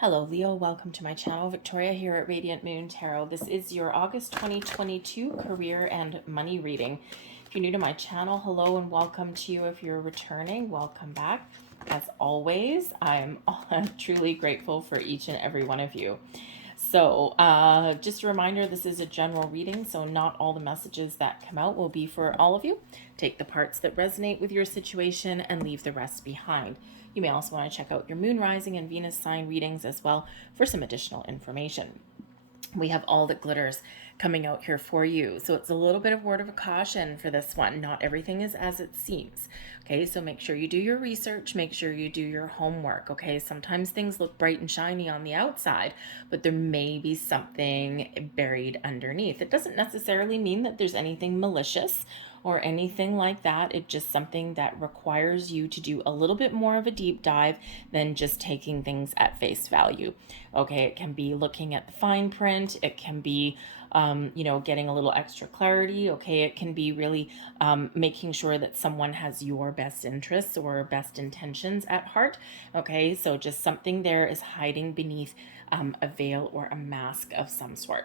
Hello, Leo. Welcome to my channel. Victoria here at Radiant Moon Tarot. This is your August 2022 career and money reading. If you're new to my channel, hello and welcome to you. If you're returning, welcome back. As always, I'm truly grateful for each and every one of you. So just a reminder, this is a general reading, so not all the messages that come out will be for all of you. Take the parts that resonate with your situation and leave the rest behind. You may also want to check out your moon rising and Venus sign readings as well for some additional information. We have all that glitters coming out here for you. So it's a little bit of word of caution for this one. Not everything is as it seems. Okay, so make sure you do your research, make sure you do your homework. Okay, sometimes things look bright and shiny on the outside, but there may be something buried underneath. It doesn't necessarily mean that there's anything malicious or anything like that. It's just something that requires you to do a little bit more of a deep dive than just taking things at face value. Okay, it can be looking at the fine print. It can be, getting a little extra clarity. Okay, it can be really making sure that someone has your best interests or best intentions at heart. Okay, so just something there is hiding beneath a veil or a mask of some sort.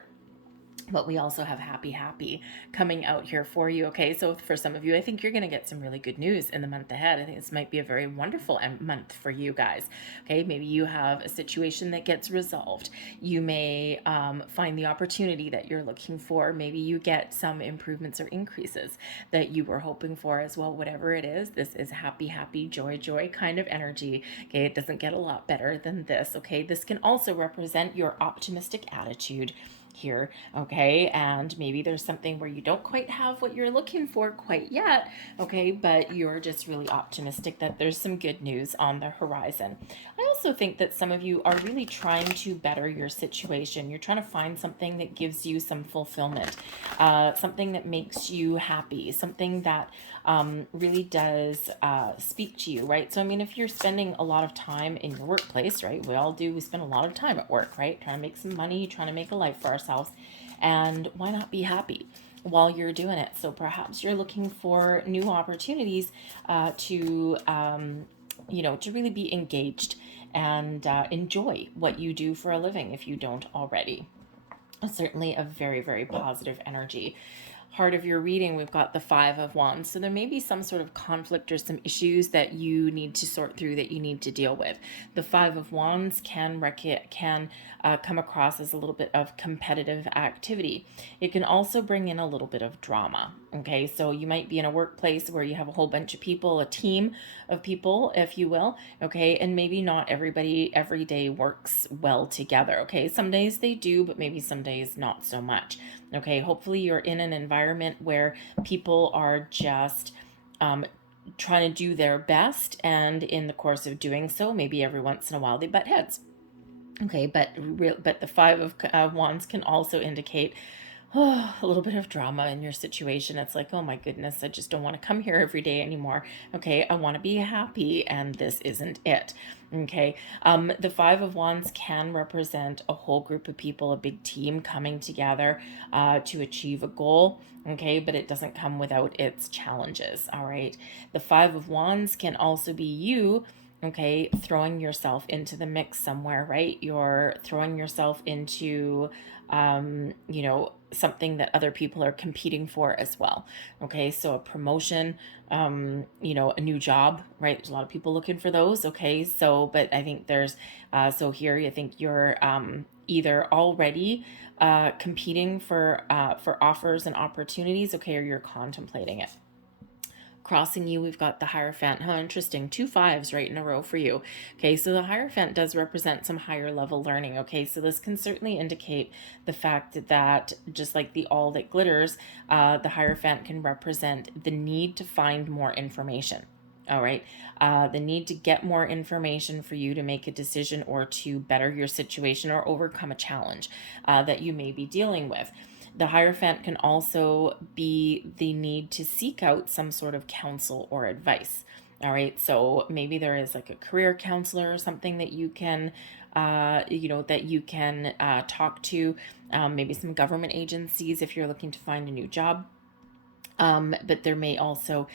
But we also have happy coming out here for you. Okay, so for some of you, I think you're going to get some really good news in the month ahead. I think this might be a very wonderful month for you guys. Okay, maybe you have a situation that gets resolved. You may find the opportunity that you're looking for. Maybe you get some improvements or increases that you were hoping for as well. Whatever it is, this is happy, joy kind of energy. Okay, it doesn't get a lot better than this. Okay, this can also represent your optimistic attitude here. Okay, and maybe there's something where you don't quite have what you're looking for quite yet. Okay, but you're just really optimistic that there's some good news on the horizon. I also think that some of you are really trying to better your situation. You're trying to find something that gives you some fulfillment, something that makes you happy, something that really does speak to you, right? So I mean, if you're spending a lot of time in your workplace, right, we all do, we spend a lot of time at work, right, trying to make some money, trying to make a life for ourselves. And why not be happy while you're doing it? So perhaps you're looking for new opportunities to really be engaged and enjoy what you do for a living if you don't already. Certainly a very positive energy. Heart of your reading, we've got the Five of Wands. So there may be some sort of conflict or some issues that you need to sort through, that you need to deal with. The Five of Wands can come across as a little bit of competitive activity. It can also bring in a little bit of drama. Okay, so you might be in a workplace where you have a whole bunch of people, a team of people, if you will. Okay, and maybe not everybody every day works well together. Okay, some days they do, but maybe some days not so much. Okay, hopefully you're in an environment where people are just trying to do their best, and in the course of doing so, maybe every once in a while they butt heads. Okay, but the Five of Wands can also indicate a little bit of drama in your situation. It's like, oh my goodness, I just don't want to come here every day anymore. Okay, I want to be happy, and this isn't it. Okay, the Five of Wands can represent a whole group of people, a big team coming together to achieve a goal. Okay, but it doesn't come without its challenges. All right, the Five of Wands can also be you. Okay, throwing yourself into the mix somewhere, right? You're throwing yourself into, something that other people are competing for as well. Okay, so a promotion, a new job, right? There's a lot of people looking for those. Okay, so, but I think so here, I think you're either already competing for offers and opportunities, okay, or you're contemplating it. Crossing you, we've got the Hierophant. How interesting. 2 5s right in a row for you. Okay, so the Hierophant does represent some higher level learning. Okay, so this can certainly indicate the fact that, just like the all that glitters, the Hierophant can represent the need to find more information. All right, the need to get more information for you to make a decision or to better your situation or overcome a challenge that you may be dealing with. The Hierophant can also be the need to seek out some sort of counsel or advice. All right, so maybe there is like a career counselor or something that you can, talk to. Maybe some government agencies if you're looking to find a new job. But there may also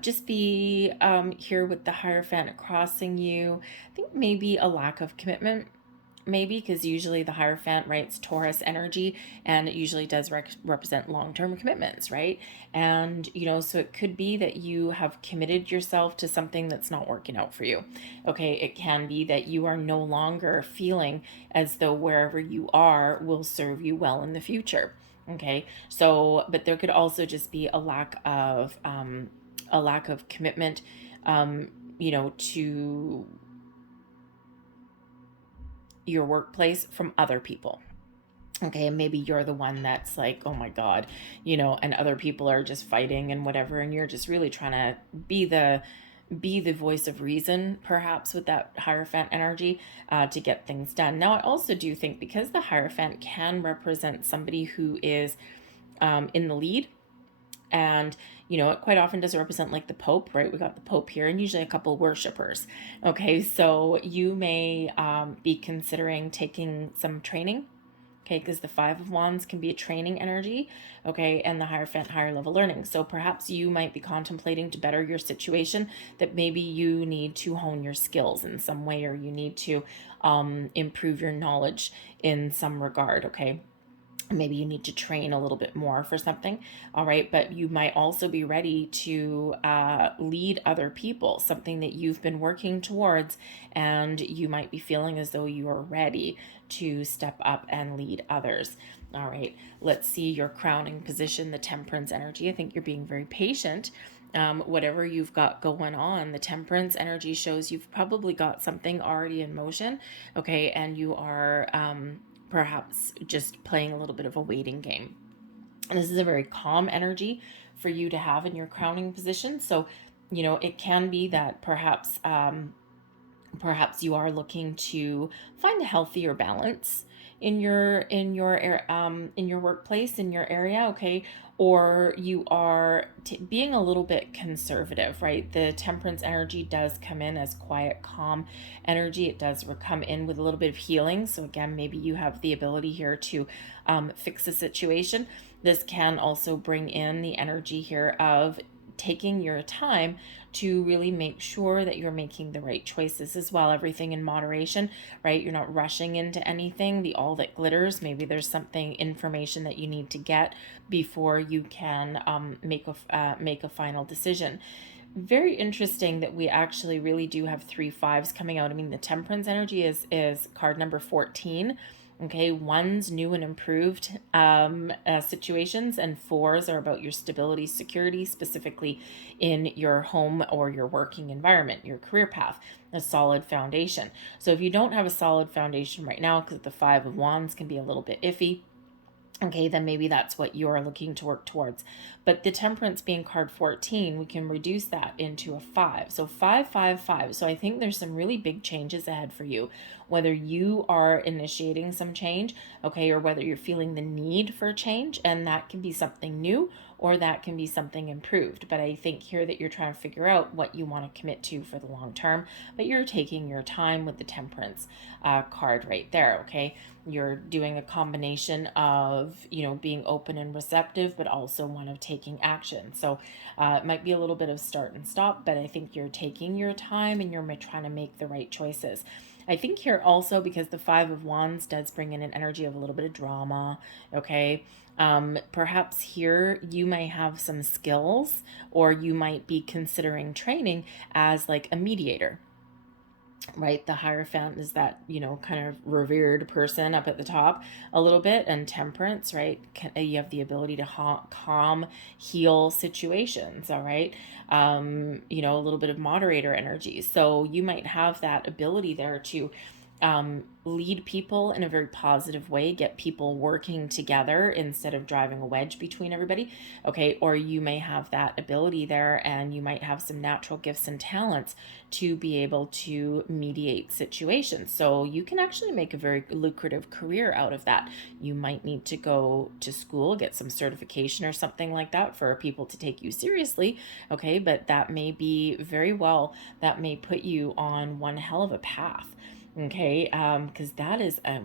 just be here with the Hierophant crossing you, I think maybe a lack of commitment. maybe, because usually the Hierophant, right, it's Taurus energy, and it usually does represent long-term commitments, right? And, so it could be that you have committed yourself to something that's not working out for you. Okay, it can be that you are no longer feeling as though wherever you are will serve you well in the future. Okay, so, but there could also just be a lack of commitment, to your workplace from other people. Okay, and maybe you're the one that's like, oh my God, and other people are just fighting and whatever, and you're just really trying to be the voice of reason, perhaps, with that Hierophant energy, to get things done. Now, I also do think, because the Hierophant can represent somebody who is in the lead, and it quite often does represent, like, the Pope, right? We got the Pope here, and usually a couple worshipers. Okay, so you may be considering taking some training. Okay, because the Five of Wands can be a training energy, okay, and the Hierophant, higher level learning. So perhaps you might be contemplating to better your situation, that maybe you need to hone your skills in some way, or you need to improve your knowledge in some regard, okay? Maybe you need to train a little bit more for something. All right, but you might also be ready to lead other people, something that you've been working towards, and you might be feeling as though you are ready to step up and lead others. All right, let's see your crowning position, the Temperance energy. I think you're being very patient. Whatever you've got going on, the Temperance energy shows you've probably got something already in motion, okay, and you are perhaps just playing a little bit of a waiting game. And this is a very calm energy for you to have in your crowning position. So, it can be that perhaps you are looking to find a healthier balance in your workplace, in your area, okay? Or you are being a little bit conservative, right? The Temperance energy does come in as quiet, calm energy. It does come in with a little bit of healing. So again, maybe you have the ability here to fix a situation. This can also bring in the energy here of taking your time to really make sure that you're making the right choices as well. Everything in moderation, right? You're not rushing into anything. The all that glitters, maybe there's something, information that you need to get before you can make a final decision. Very interesting that we actually really do have 3 5s coming out. I mean, the Temperance energy is card number 14. Okay, ones, new and improved situations, and 4s are about your stability, security, specifically in your home or your working environment, your career path, a solid foundation. So if you don't have a solid foundation right now, because the 5 of Wands can be a little bit iffy, okay, then maybe that's what you're looking to work towards. But the Temperance being card 14, we can reduce that into a 5. So 5, 5, 5. So I think there's some really big changes ahead for you, whether you are initiating some change, okay, or whether you're feeling the need for change, and that can be something new or that can be something improved. But I think here that you're trying to figure out what you want to commit to for the long term, but you're taking your time with the Temperance card right there, okay? You're doing a combination of, being open and receptive, but also one of taking action. So it might be a little bit of start and stop, but I think you're taking your time and you're trying to make the right choices. I think here also, because the 5 of Wands does bring in an energy of a little bit of drama, okay? Perhaps here you may have some skills, or you might be considering training as like a mediator, right? The Hierophant is that, kind of revered person up at the top a little bit, and Temperance, right? You have the ability to calm, heal situations, all right? A little bit of moderator energy. So you might have that ability there to lead people in a very positive way, get people working together instead of driving a wedge between everybody, okay? Or you may have that ability there, and you might have some natural gifts and talents to be able to mediate situations. So you can actually make a very lucrative career out of that. You might need to go to school, get some certification or something like that for people to take you seriously, okay? But that may be that may put you on one hell of a path. Okay, because that is a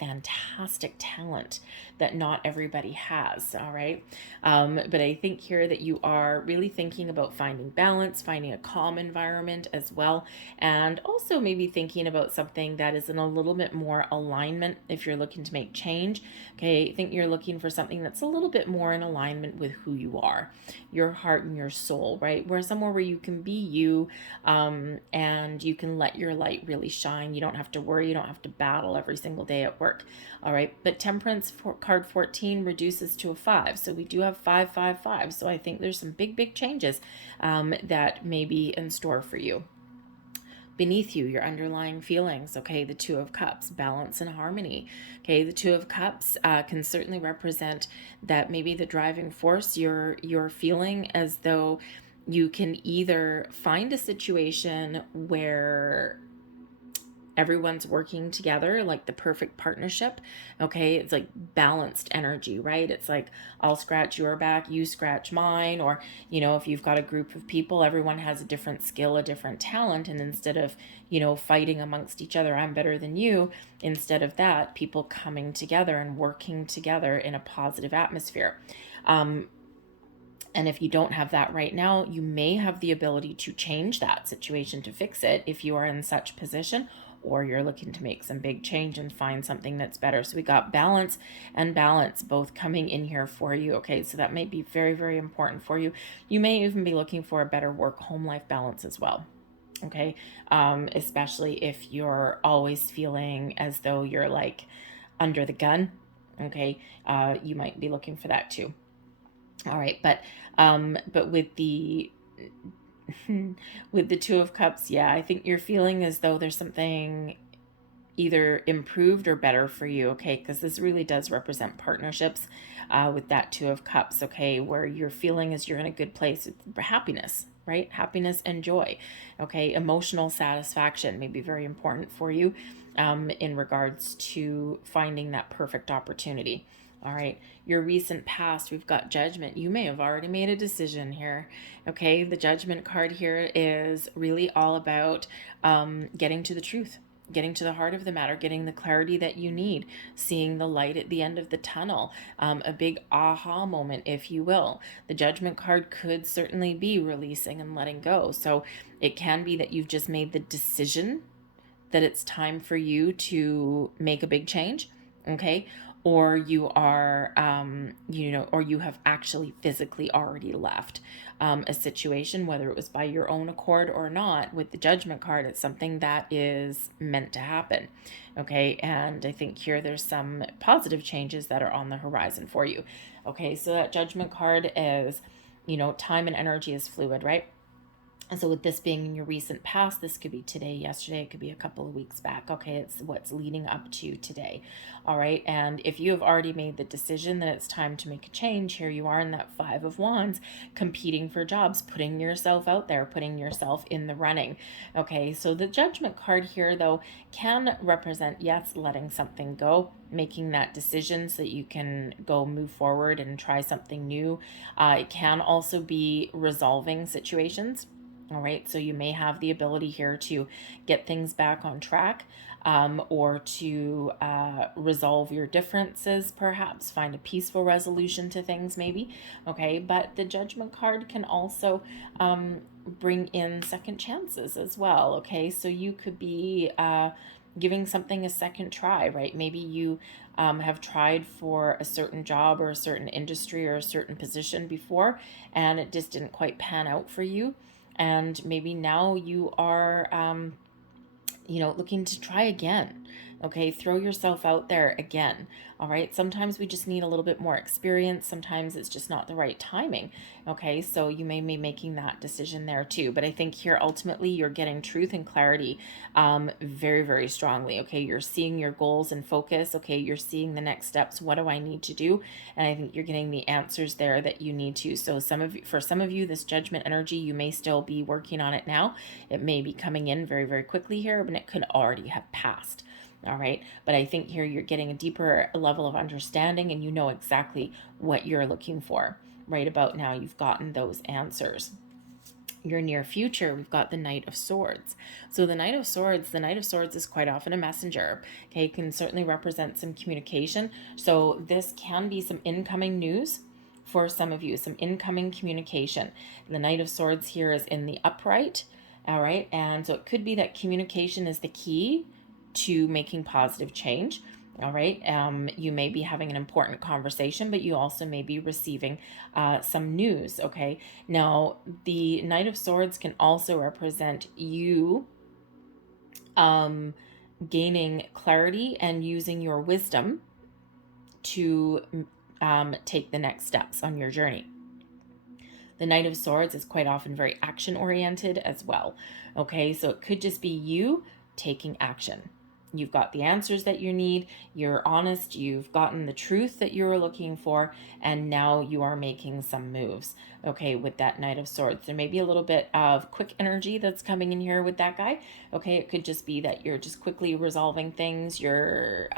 fantastic talent that not everybody has. All right. But I think here that you are really thinking about finding balance, finding a calm environment as well, and also maybe thinking about something that is in a little bit more alignment if you're looking to make change. Okay. I think you're looking for something that's a little bit more in alignment with who you are, your heart and your soul, right? Where somewhere where you can be you, and you can let your light really shine. You don't have to worry. You don't have to battle every single day at work. All right. But Temperance card 14 reduces to a 5. So we do have 555. So I think there's some big changes that may be in store for you. Beneath you, your underlying feelings. Okay, the Two of Cups, balance and harmony. Okay, the Two of Cups can certainly represent that maybe the driving force you're feeling as though you can either find a situation where everyone's working together, like the perfect partnership. Okay, it's like balanced energy, right? It's like I'll scratch your back, you scratch mine. Or, if you've got a group of people, everyone has a different skill, a different talent. And instead of, fighting amongst each other, I'm better than you, instead of that, people coming together and working together in a positive atmosphere. And if you don't have that right now, you may have the ability to change that situation, to fix it if you are in such position, or you're looking to make some big change and find something that's better. So we got balance and balance both coming in here for you. Okay, so that may be very important for you. You may even be looking for a better work-home life balance as well. Okay, especially if you're always feeling as though you're like under the gun. Okay, you might be looking for that too. All right, but with the with the Two of Cups, yeah, I think you're feeling as though there's something either improved or better for you, okay? Because this really does represent partnerships with that Two of Cups, okay? Where you're feeling as you're in a good place with happiness, right? Happiness and joy, okay? Emotional satisfaction may be very important for you in regards to finding that perfect opportunity. All right, your recent past, we've got Judgment. You may have already made a decision here. Okay, the Judgment card here is really all about getting to the truth, getting to the heart of the matter, getting the clarity that you need, seeing the light at the end of the tunnel, a big aha moment, if you will. The Judgment card could certainly be releasing and letting go. So it can be that you've just made the decision that it's time for you to make a big change, okay? Or you are, or you have actually physically already left a situation, whether it was by your own accord or not. With the Judgment card, it's something that is meant to happen, okay? And I think here there's some positive changes that are on the horizon for you, okay? So that Judgment card is, time and energy is fluid, right? And so with this being in your recent past, this could be today, yesterday, it could be a couple of weeks back. Okay, it's what's leading up to today. All right, and if you have already made the decision that it's time to make a change, here you are in that Five of Wands, competing for jobs, putting yourself out there, putting yourself in the running. Okay, so the Judgment card here, though, can represent, yes, letting something go, making that decision so that you can go move forward and try something new. It can also be resolving situations. All right, so you may have the ability here to get things back on track, or to resolve your differences, perhaps find a peaceful resolution to things maybe, okay? But the Judgment card can also bring in second chances as well, okay? So you could be giving something a second try, right? Maybe you have tried for a certain job or a certain industry or a certain position before, and it just didn't quite pan out for you. And maybe now you are, looking to try again. Okay, throw yourself out there again. All right, sometimes we just need a little bit more experience. Sometimes it's just not the right timing. Okay, so you may be making that decision there too. But I think here ultimately you're getting truth and clarity very strongly. Okay, you're seeing your goals and focus. Okay, you're seeing the next steps. What do I need to do? And I think you're getting the answers there that you need to. So for some of you, this Judgment energy, you may still be working on it now. It may be coming in very quickly here, but it could already have passed. All right. But I think here you're getting a deeper level of understanding, and you know exactly what you're looking for. Right about now, you've gotten those answers. your near future, we've got the Knight of Swords. So the Knight of Swords is quite often a messenger. Okay, it can certainly represent some communication. So this can be some incoming news for some of you, some incoming communication. The Knight of Swords here is in the upright. All right, and so it could be that communication is the key to making positive change. All right, you may be having an important conversation, but you also may be receiving some news. Okay, now the Knight of Swords can also represent you gaining clarity and using your wisdom to take the next steps on your journey. The Knight of Swords is quite often very action oriented as well. Okay, so it could just be you taking action. You've got the answers that you need, you're honest, you've gotten the truth that you were looking for, and now you are making some moves, okay, with that Knight of Swords. There may be a little bit of quick energy that's coming in here with that guy, okay? It could just be that you're just quickly resolving things, you're,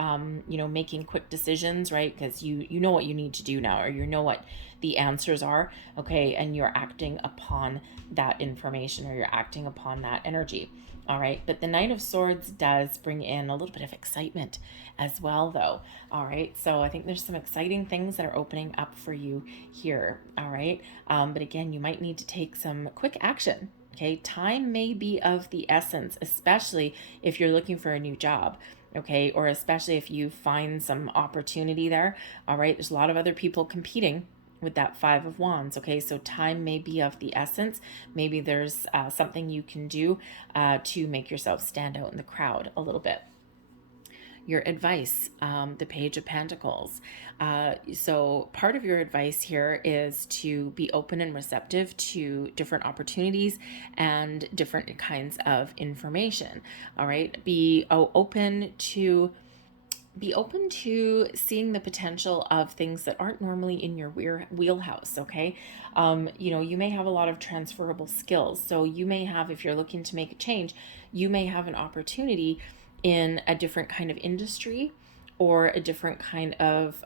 making quick decisions, right? Because you know what you need to do now, or you know what the answers are, okay? And you're acting upon that information, or you're acting upon that energy. All right, but the Knight of Swords does bring in a little bit of excitement as well, though. All right, so I think there's some exciting things that are opening up for you here. All right, but again, you might need to take some quick action. Okay, time may be of the essence, especially if you're looking for a new job. Okay, or especially if you find some opportunity there. All right, there's a lot of other people competing with that Five of Wands. Okay, so time may be of the essence. Maybe there's something you can do to make yourself stand out in the crowd a little bit. Your advice, the Page of Pentacles. So part of your advice here is to be open and receptive to different opportunities and different kinds of information. All right, be open to seeing the potential of things that aren't normally in your wheelhouse, okay? You may have a lot of transferable skills. So you may have, if you're looking to make a change, you may have an opportunity in a different kind of industry or a different kind of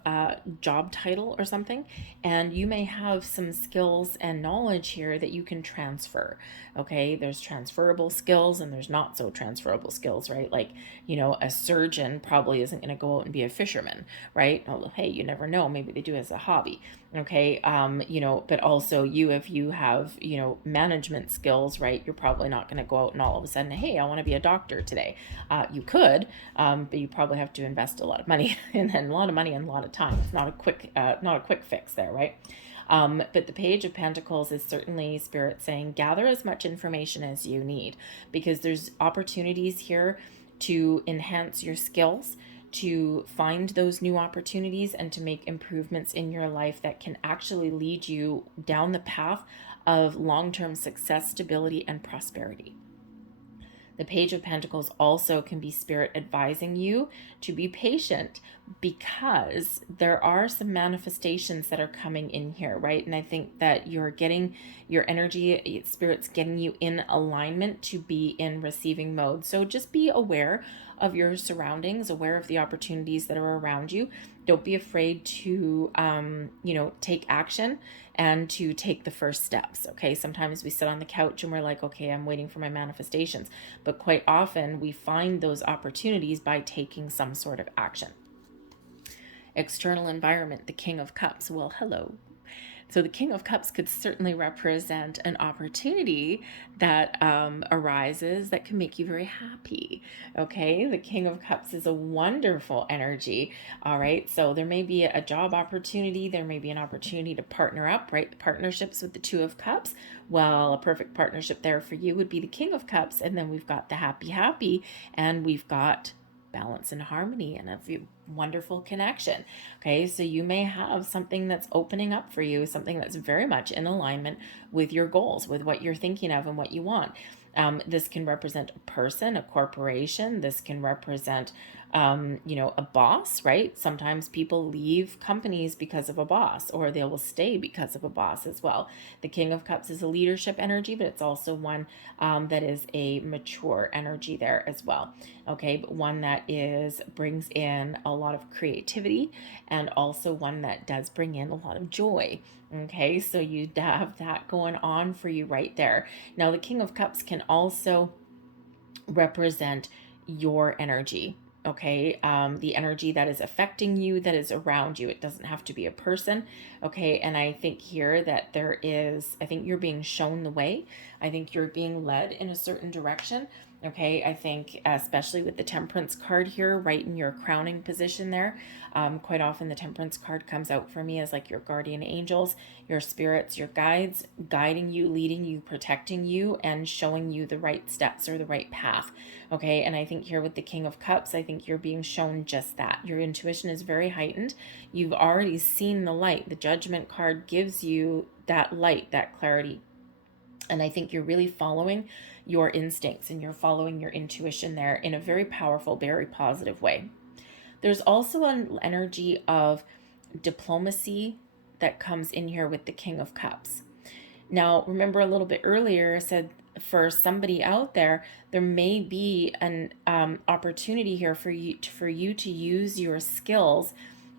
job title or something, and you may have some skills and knowledge here that you can transfer. Okay, there's transferable skills and there's not so transferable skills, right? Like, a surgeon probably isn't going to go out and be a fisherman, right? Oh, hey, you never know, maybe they do as a hobby. Okay, but also if you have management skills, right, you're probably not going to go out and all of a sudden, hey, I want to be a doctor today. You could, but you probably have to invest a lot of money and then a lot of money and a lot of time. It's not a quick fix there, right? But the Page of Pentacles is certainly Spirit saying gather as much information as you need, because there's opportunities here to enhance your skills, to find those new opportunities, and to make improvements in your life that can actually lead you down the path of long-term success, stability, and prosperity. The Page of Pentacles also can be Spirit advising you to be patient, because there are some manifestations that are coming in here, right? And I think that you're getting your energy, Spirit's getting you in alignment to be in receiving mode. So just be aware of your surroundings, aware of the opportunities that are around you. Don't be afraid to, take action and to take the first steps. Okay, sometimes we sit on the couch and we're like, okay, I'm waiting for my manifestations. But quite often we find those opportunities by taking some sort of action. External environment, the King of Cups. Well, hello. So the King of Cups could certainly represent an opportunity that arises that can make you very happy. Okay, the King of Cups is a wonderful energy. All right, so there may be a job opportunity, there may be an opportunity to partner up, right? The partnerships with the Two of Cups. Well, a perfect partnership there for you would be the King of Cups, and then we've got the happy, and we've got balance and harmony and a wonderful connection. Okay, so you may have something that's opening up for you, something that's very much in alignment with your goals, with what you're thinking of and what you want. This can represent a person, a corporation. This can represent a boss, right? Sometimes people leave companies because of a boss, or they will stay because of a boss as well. The King of Cups is a leadership energy, but it's also one that is a mature energy there as well. Okay, but one that brings in a lot of creativity, and also one that does bring in a lot of joy. Okay, so you have that going on for you right there. Now, the King of Cups can also represent your energy. Okay, the energy that is affecting you, that is around you. It doesn't have to be a person. Okay, and I think here that I think you're being shown the way. I think you're being led in a certain direction. Okay, I think especially with the Temperance card here, right in your crowning position there, quite often the Temperance card comes out for me as like your guardian angels, your spirits, your guides, guiding you, leading you, protecting you, and showing you the right steps or the right path. Okay, and I think here with the King of Cups, I think you're being shown just that. Your intuition is very heightened. You've already seen the light. The Judgment card gives you that light, that clarity. And I think you're really following your instincts and you're following your intuition there in a very powerful, very positive way. There's also an energy of diplomacy that comes in here with the King of Cups. Now, remember a little bit earlier, I said for somebody out there, there may be an opportunity here for you to use your skills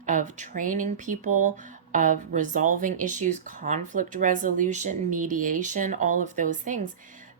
of training people, of resolving issues, conflict resolution, mediation, all of those things.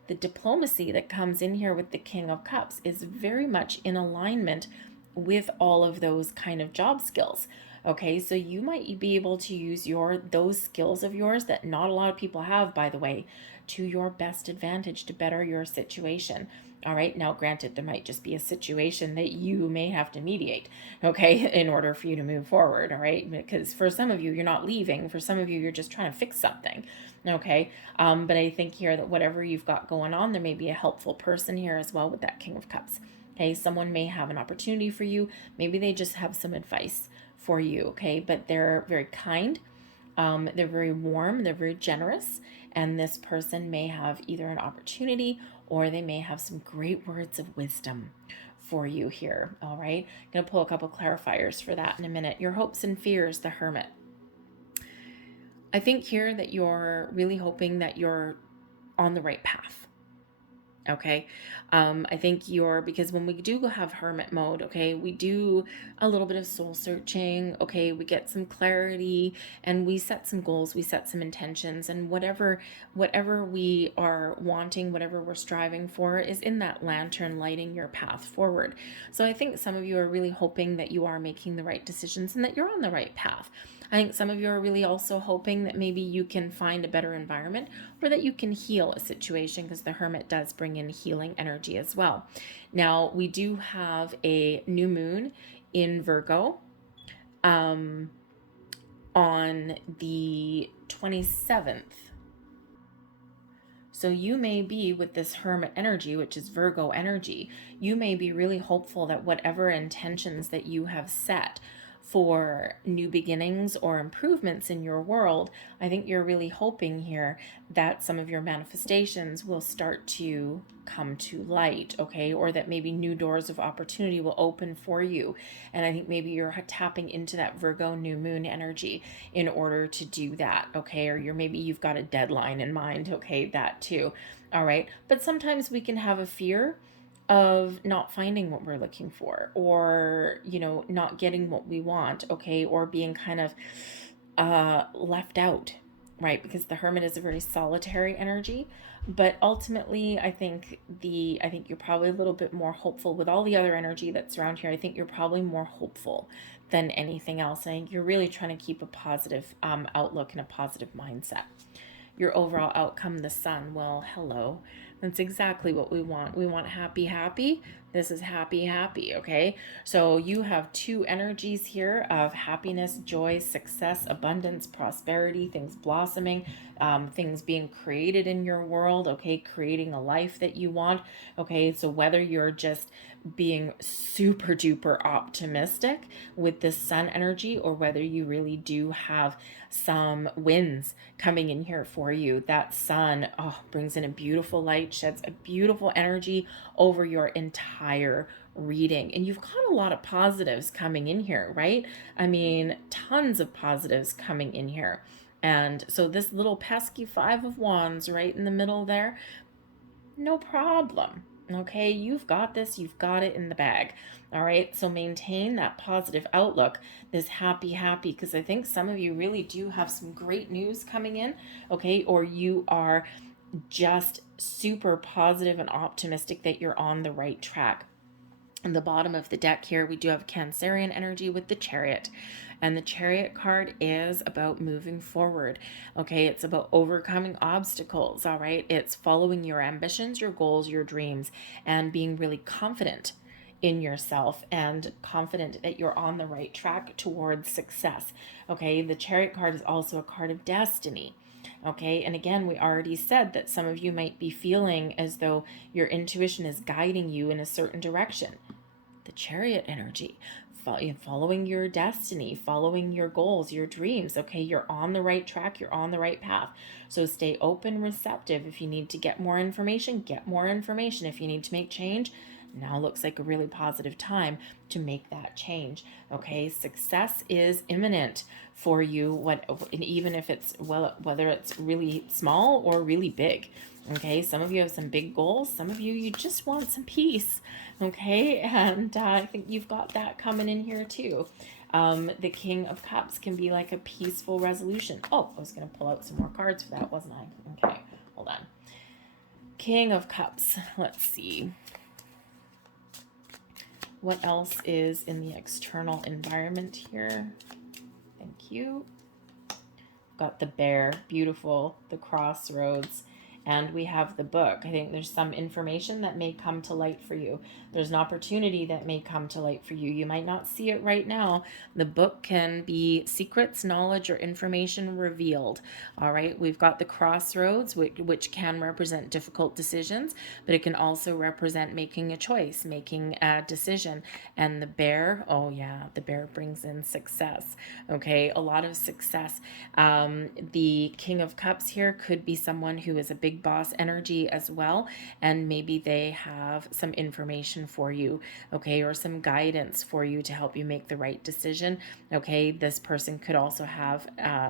The diplomacy that comes in here with the King of Cups is very much in alignment with all of those kind of job skills. Okay, so you might be able to use those skills of yours that not a lot of people have, by the way, to your best advantage to better your situation. All right, now granted, there might just be a situation that you may have to mediate, okay, in order for you to move forward. All right, because for some of you, you're not leaving. For some of you, you're just trying to fix something. Okay, but I think here that whatever you've got going on, there may be a helpful person here as well with that King of Cups. Okay, someone may have an opportunity for you. Maybe they just have some advice for you. Okay, but they're very kind. They're very warm. They're very generous. And this person may have either an opportunity or they may have some great words of wisdom for you here. All right, I'm going to pull a couple clarifiers for that in a minute. Your hopes and fears, the Hermit. I think here that you're really hoping that you're on the right path. Okay, I think because when we do have hermit mode, okay, we do a little bit of soul searching. Okay, we get some clarity and we set some goals, we set some intentions, and whatever we are wanting, whatever we're striving for is in that lantern lighting your path forward. So I think some of you are really hoping that you are making the right decisions and that you're on the right path. I think some of you are really also hoping that maybe you can find a better environment or that you can heal a situation, because the Hermit does bring in healing energy as well. Now, we do have a new moon in Virgo on the 27th. So you may be with this Hermit energy, which is Virgo energy, you may be really hopeful that whatever intentions that you have set for new beginnings or improvements in your world, I think you're really hoping here that some of your manifestations will start to come to light, okay? Or that maybe new doors of opportunity will open for you. And I think maybe you're tapping into that Virgo new moon energy in order to do that, okay? Or maybe you've got a deadline in mind, okay? That too, all right? But sometimes we can have a fear of not finding what we're looking for, or not getting what we want, okay, or being kind of left out, right? Because the Hermit is a very solitary energy. But ultimately, I think you're probably a little bit more hopeful with all the other energy that's around here. I think you're probably more hopeful than anything else. I think you're really trying to keep a positive outlook and a positive mindset. Your overall outcome, the Sun, well, hello. That's exactly what we want. We want happy, happy. This is happy, happy, okay? So you have two energies here of happiness, joy, success, abundance, prosperity, things blossoming, things being created in your world, okay? Creating a life that you want, okay? So whether you're just being super duper optimistic with this Sun energy, or whether you really do have some wins coming in here for you, that Sun brings in a beautiful light, sheds a beautiful energy over your entire reading. And you've got a lot of positives coming in here, right? I mean, tons of positives coming in here. And so this little pesky Five of Wands right in the middle there, no problem. Okay, you've got this, you've got it in the bag. All right, so maintain that positive outlook, this happy, because I think some of you really do have some great news coming in, okay, or you are just super positive and optimistic that you're on the right track. On the bottom of the deck here, we do have Cancerian energy with the Chariot. And the Chariot card is about moving forward. Okay, it's about overcoming obstacles, all right? It's following your ambitions, your goals, your dreams, and being really confident in yourself and confident that you're on the right track towards success. Okay, the Chariot card is also a card of destiny. Okay, and again, we already said that some of you might be feeling as though your intuition is guiding you in a certain direction. The Chariot energy, following your destiny, following your goals, your dreams. Okay, you're on the right track, you're on the right path. So stay open, receptive. If you need to get more information, get more information. If you need to make change, now looks like a really positive time to make that change. Okay, success is imminent for you, even if it's, well, whether it's really small or really big. Okay, some of you have some big goals. Some of you just want some peace. Okay, and I think you've got that coming in here too. The King of Cups can be like a peaceful resolution. Oh, I was going to pull out some more cards for that, wasn't I? Okay, hold on. King of Cups. Let's see. What else is in the external environment here? Thank you. Got the Bear, beautiful, the Crossroads, and we have the Book. I think there's some information that may come to light for you. There's an opportunity that may come to light for you. You might not see it right now. The Book can be secrets, knowledge, or information revealed. All right, we've got the Crossroads, which can represent difficult decisions, but it can also represent making a choice, making a decision. And the Bear, oh yeah, the Bear brings in success. Okay, a lot of success. The King of Cups here could be someone who is a big boss energy as well, and maybe they have some information for you, okay, or some guidance for you to help you make the right decision. Okay, this person could also have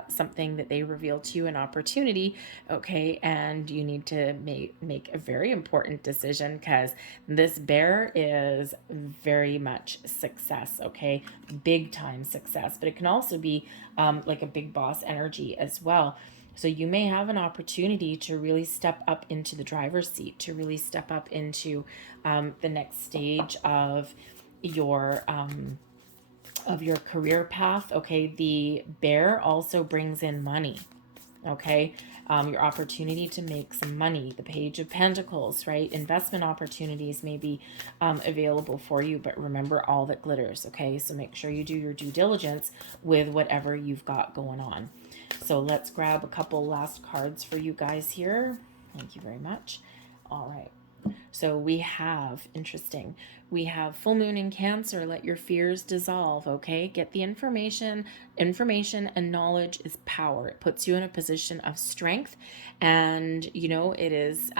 something that they reveal to you, an opportunity, okay, and you need to make a very important decision, because this Bear is very much success, okay, big time success, but it can also be like a big boss energy as well. So you may have an opportunity to really step up into the driver's seat, to really step up into the next stage of your career path. Okay, the Bear also brings in money. Okay, your opportunity to make some money. The Page of Pentacles, right? Investment opportunities may be available for you, but remember, all that glitters. Okay, so make sure you do your due diligence with whatever you've got going on. So let's grab a couple last cards for you guys here. Thank you very much. All right. So we have, interesting, we have full moon in Cancer. Let your fears dissolve, okay? Get the information. Information and knowledge is power. It puts you in a position of strength. And, you know, it is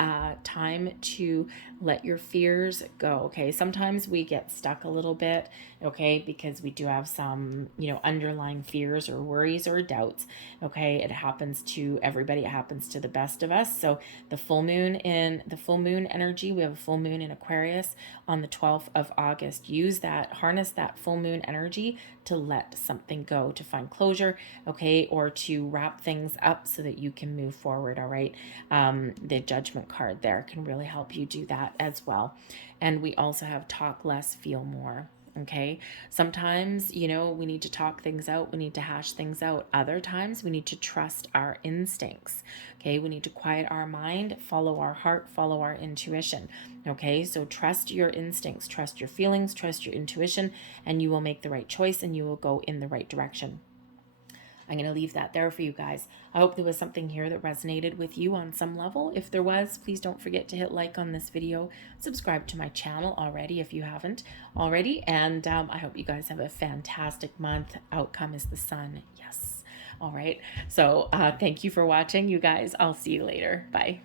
time to let your fears go, okay? Sometimes we get stuck a little bit, okay, because we do have some, you know, underlying fears or worries or doubts, okay? It happens to everybody. It happens to the best of us. So the full moon energy, we have a full moon in Aquarius on the 12th of August. Use that, harness that full moon energy to let something go, to find closure, okay, or to wrap things up so that you can move forward, all right? The Judgment card there can really help you do that as well. And we also have talk less, feel more. Okay, sometimes, you know, we need to talk things out. We need to hash things out. Other times we need to trust our instincts. Okay, we need to quiet our mind, follow our heart, follow our intuition. Okay, so trust your instincts, trust your feelings, trust your intuition, and you will make the right choice and you will go in the right direction. I'm going to leave that there for you guys. I hope there was something here that resonated with you on some level. If there was, please don't forget to hit like on this video. Subscribe to my channel already if you haven't already. And I hope you guys have a fantastic month. Outcome is the sun. Yes. All right. So thank you for watching, you guys. I'll see you later. Bye.